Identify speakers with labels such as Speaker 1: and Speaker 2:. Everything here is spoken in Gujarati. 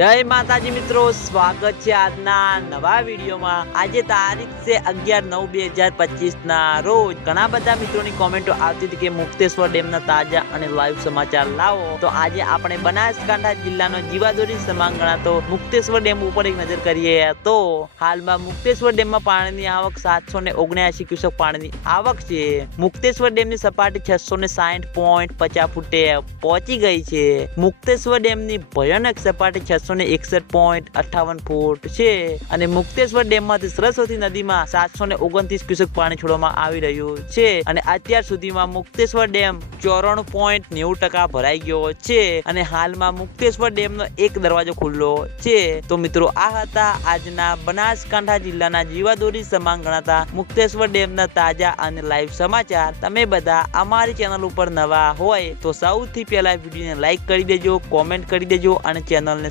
Speaker 1: જય માતાજી મિત્રો, સ્વાગત છે આજના નવા વિડીયોમાં. આજે તારીખ છે અગિયાર નવ બે હજાર પચીસ ના રોજ ઘણા બધા મિત્રોની કોમેન્ટો આવતી હતી કે મુક્તેશ્વર ડેમના તાજા અને લાઈવ સમાચાર લાવો. તો આજે આપણે બનાસકાંઠા જિલ્લાનો જીવાદોરી સમાન ગણાતો મુક્તેશ્વર ડેમ ઉપર એક નજર કરીએ. તો હાલમાં મુક્તેશ્વર ડેમમાં પાણીની આવક સાતસો ને ઓગણ્યાસી ક્યુસેક પાણીની આવક છે. મુક્તેશ્વર ડેમની સપાટી છસો ને સાઠ પોઈન્ટ પચાસ ફૂટે પહોંચી ગઈ છે. મુક્તેશ્વર ડેમની ભયાનક સપાટી છસો ને એકસઠ પોઈન્ટ અઠાવન ફૂટ છે. અને મુક્તેશ્વર ડેમમાંથી સરસ્વતી નદીમાં સાતસો ને ઓગણત્રીસ ક્યુસેક પાણી છોડવામાં આવી રહ્યું છે. અને અત્યાર સુધીમાં મુક્તેશ્વર ડેમ ચોરાણું પોઈન્ટ નેવું ટકા ભરાઈ ગયો છે. અને હાલમાં મુક્તેશ્વર ડેમનો એક દરવાજો ખુલ્લો છે. તો મિત્રો, આ હતા આજના બનાસકાંઠા જિલ્લાના જીવાદોરી સમાન ગણાતા મુક્તેશ્વર ડેમના તાજા અને લાઈવ સમાચાર. તમે બધા અમારી ચેનલ ઉપર નવા હોય તો સૌથી પહેલા વિડીયોને લાઈક કરી દેજો કોમેન્ટ કરી દેજો અને ચેનલને